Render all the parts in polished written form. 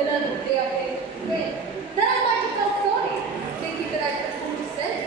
villa the day after it failed. Then I might have felt sorry, thinking that I could afford to sell it.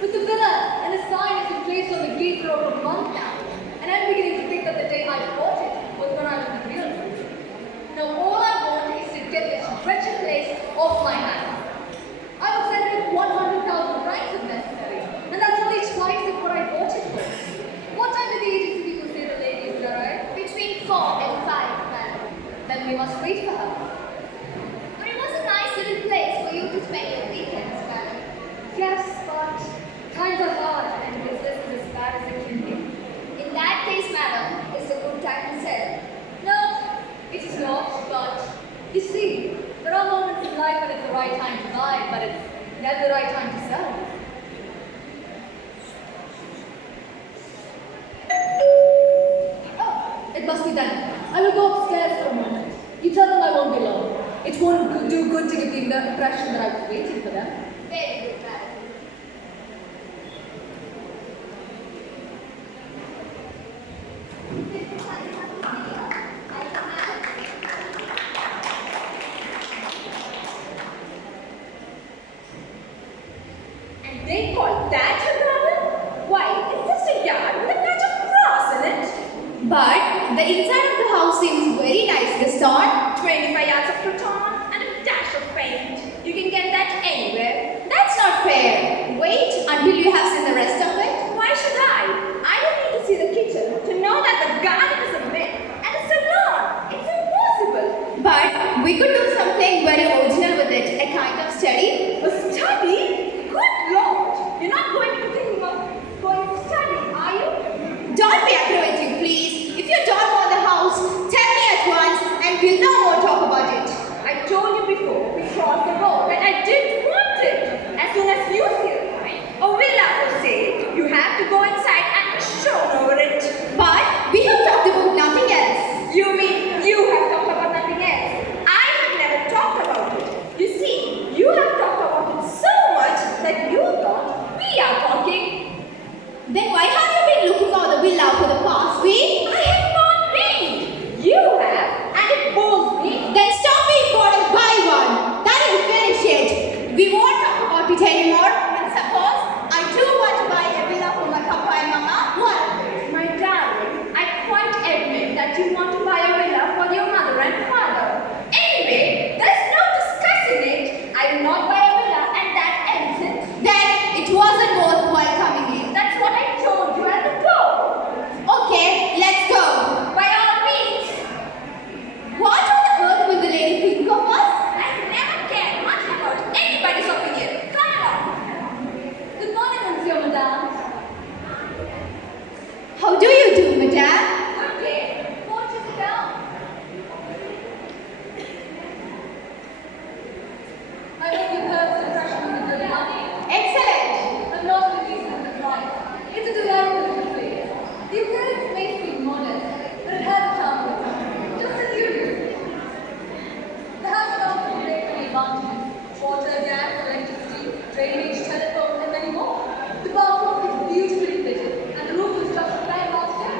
But the villa and the sign has been placed on the gate for over a month now, and I'm beginning to think that the day I bought it was when I was the real person. Now all I want is to get this wretched place off my hands. I will send it 100,000 francs if necessary, and that's only twice of what I bought it for. What time do the agency people say the lady is arrived? Between 4 and 5, madam. Then we must wait for her. But it was a nice little place for you to spend your weekends, madam. Yes, but times are hard and business is as bad as it can be. In that case, madam, it's a good time to sell. No, it is not, but you see, there are moments in life when it's the right time to buy, but it's never the right time to sell. Oh, it must be done. I will go upstairs for a moment. You tell them I won't be long. It won't do good to give the impression that I was waiting for them. Very good, madam. And they call that a garden? Why, it's just a yard with a patch of grass in it. But the inside of the house seems very nice this time. 25 yards of cretonne and a dash of paint. You can get that anywhere. That's not fair. Wait until you have seen the rest of it. Why should I? I don't need to see the kitchen to know that the garden is a bed and a salon. It's impossible. But we could do something very original with it, a kind of study. A study? Good Lord! You're not going to think of going to study, are you? Don't be aggravating, please. If you don't want the house, tell me at once and we'll no more talk about it. I told you before we crossed the road that I didn't want it. As soon as you see a sign, a villa for sale, you have to go inside and be shown over it. But we have talked about nothing else. You mean you have talked about nothing else? I have never talked about it. You see, you have talked about it so much that you thought we are talking. Then why have you been looking for the villa for the past week? I have not been. You have, and it bores me. Then stop being bored and buy one. That will finish it. We won't talk about it anymore. And suppose I do want to buy a villa for my papa and mama. What? My darling, I quite admit that you want to buy a villa for your mother and father. Anyway, there's no discussing it. I will not buy a villa and that ends it. Then it wasn't worthwhile coming in. That's what I told you at the door. Okay, let's go. By all means. What on earth will the lady think of us? I never care much about anybody's opinion. Come along. Good morning, Monsieur Madame. How do you do, madame? Good day. Won't you sit down? I hope you heard the impression of the good morning. Excellent. I'm not the reason of the drive. It's a delightful little place. The appearance may seem modest, but it has a charm of its own, just as you do. The house comes with great many advantages: water, gas, electricity, drainage, telephone, and many more. The bathroom is beautifully fitted, and the roof is just like last year.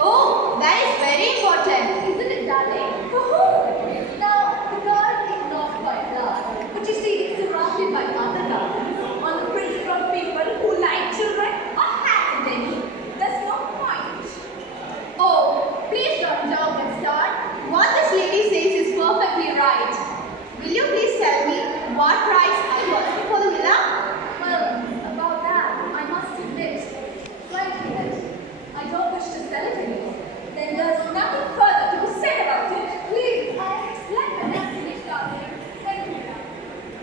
Oh, that is very important. Isn't it, darling? For whom? Now, the garden is not quite large, but you see, it's surrounded by other gardens On the principle of people who like children or haven't any. There's no point. Oh, please don't jump and start. What this lady says is perfectly right. Will you please tell me what price are you asking for the villa? Well, about that, I must admit, slightly that I don't wish to sell it anymore. Then there's nothing further to be said about it. Please, I explain the next finish, darling. Thank you.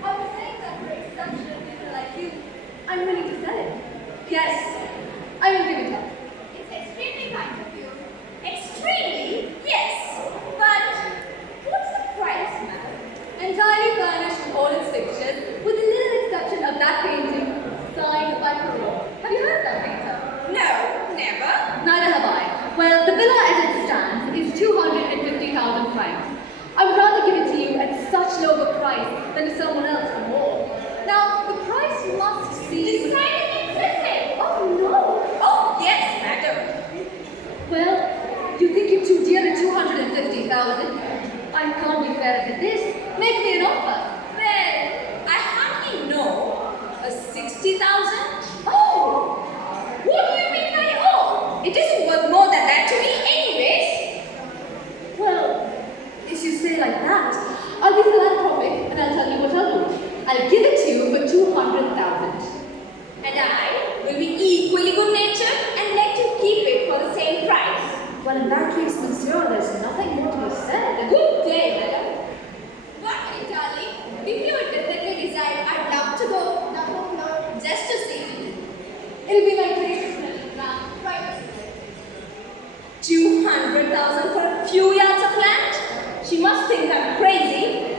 I was saying that for exceptional people like you, I'm willing to sell it. Yes, I will give it up. It's extremely kind of you. Extremely, yes. But what's the price, ma'am? Entirely furnished with all its fixtures, with a little exception of that painting signed by Perrault. Have you heard of that painter? No, never. Neither have I. Well, the villa as it stands is 250,000 francs. I would rather give it to you at such low a price than to someone else for more. Now, the price must be... Decidedly excessive. Oh, no. Oh, yes, madam. Well, you think it's too dear at 250,000? I can't be fair at this. Make me an offer. Well, I hardly know. 60,000? Oh! What do you mean by oh? It isn't worth more than that to me anyways. Well, if you say like that, I'll be philanthropic and I'll tell you what I'll do. I'll give it to you for 200,000. And I will be equally good-natured and let you keep it for the same price. Well, in that case, monsieur, there's nothing more to be said. Good day, madam. What will you, darling? If you would definitely decide, I'd love to go the whole lot just to see you. It'll be my greatest pleasure, ma'am. Right. 200,000 for a few yards of land? She must think I'm crazy.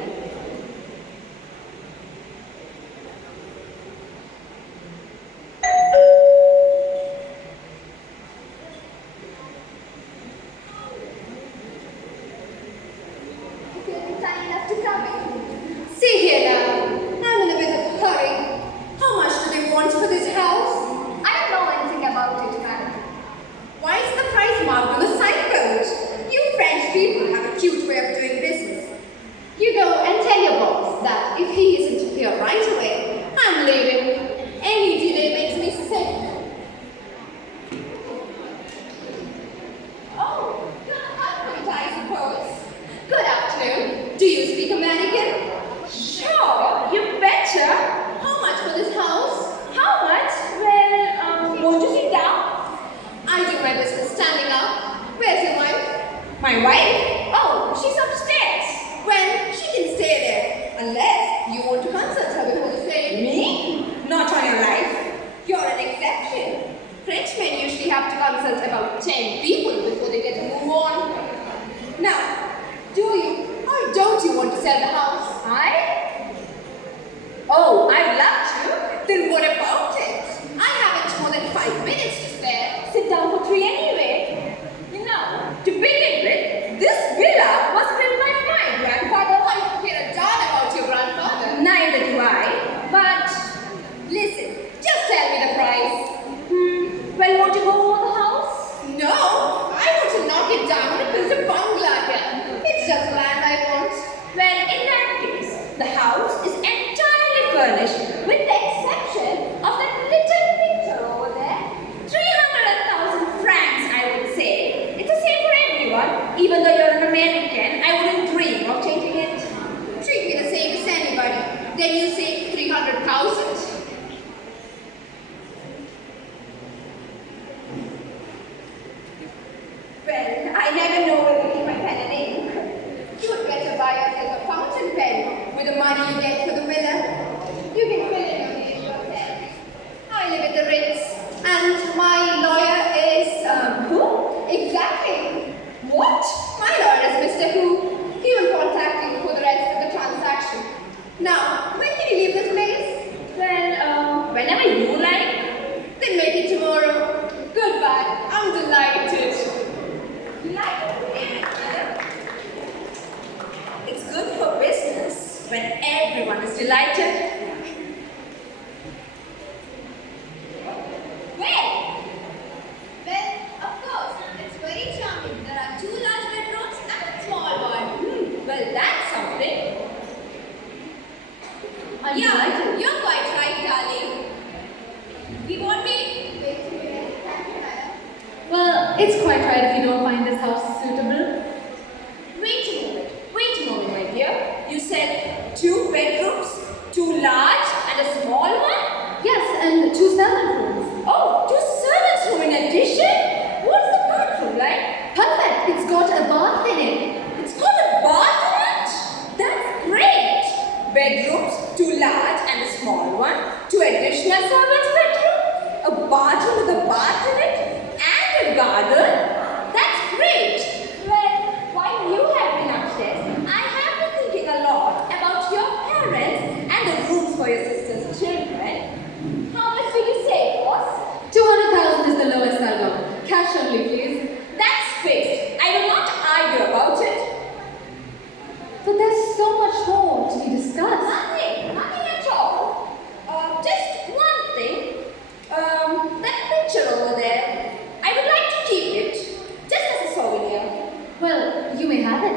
If you'll be kind enough to come in. See here now, I'm in a bit of a hurry. How much do they want for this house? I don't know anything about it, ma'am. Why is the price marked on the signboard? You French people have a cute way of doing business. You go and tell your boss that if he isn't here right away, I'm leaving. Any delay makes me sick. Oh, you're the husband, I suppose. Good afternoon. Do you speak American? Sure, you betcha. How much for this house? How much? Well, won't you sit down? I do my business standing up. Where's your wife? My wife? Oh, she's upstairs. Well, she can stay there. Unless you want to consult her before the sale. Me? Not on your life. You're an exception. Frenchmen usually have to consult about 10 people before they get to move on. Now, do you or don't you want to sell the house? Oh, I'd love to. Then what about it? I haven't more than 5 minutes to spare. Sit down for 3 anyway. You know, to begin with, this villa was built by my grandfather. I don't care a darn about your grandfather. Neither do I. But listen, just tell me the price. Well, won't you go over the house? No, I want to knock it down and build a bungalow here. It's just land I want. Well, in that case, the house is entirely furnished with the exception of that little picture over there. 300,000 francs, I would say. It's the same for everyone. Even though you're an American, I wouldn't dream of changing it. Treat me the same as anybody. Then you say 300,000. Well, I never know where to keep my pen and ink. You would better buy yourself a fountain pen with the money you get for the villa. You can fill in your name yourself. I live at the Ritz, and my lawyer is, who? Exactly. What? My lawyer is Mr. Who. He will contact you for the rest of the transaction. Now, when can you leave this place? Well, whenever you like. Then make it tomorrow. Goodbye. I'm delighted. It's good for business when everyone is delighted. Where? Well, of course, it's very charming. There are 2 large bedrooms and a small one. Well, that's something. I'm Yeah, delighted. you're quite right, darling. We won't be... Thank you, madam. Well, it's quite right if you don't find this house suitable. Wait a moment, my dear. You said 2 bedrooms, 2 large and a small one? Yes, and 2 servant rooms. Oh, 2 servants' room in addition? What's the bathroom like? Perfect. It's got a bath in it. It's got a bath in it? That's great. Bedrooms, 2 large and a small one, 2 additional servants' bedroom, a bathroom with a bath in it, and a garden. That's great. Well, while you have been upstairs, I have been thinking a lot about your parents and the rooms for your sister's children. How much did you say it was? 200,000 is the lowest I'll go. Cash only, please. That's fixed. I will not argue about it. But there's so much more to be discussed. Nothing at all. Just one thing. That picture over there. I would like to keep it, just as a souvenir. Well, you may have it.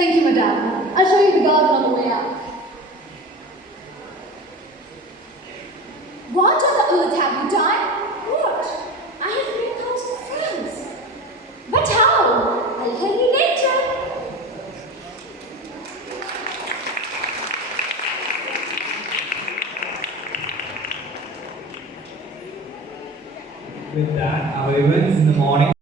Thank you, madam. I'll show you the garden on the way out. What on the earth have you done? What? I have been out to France. But how? I'll tell you later. With that, our events in the morning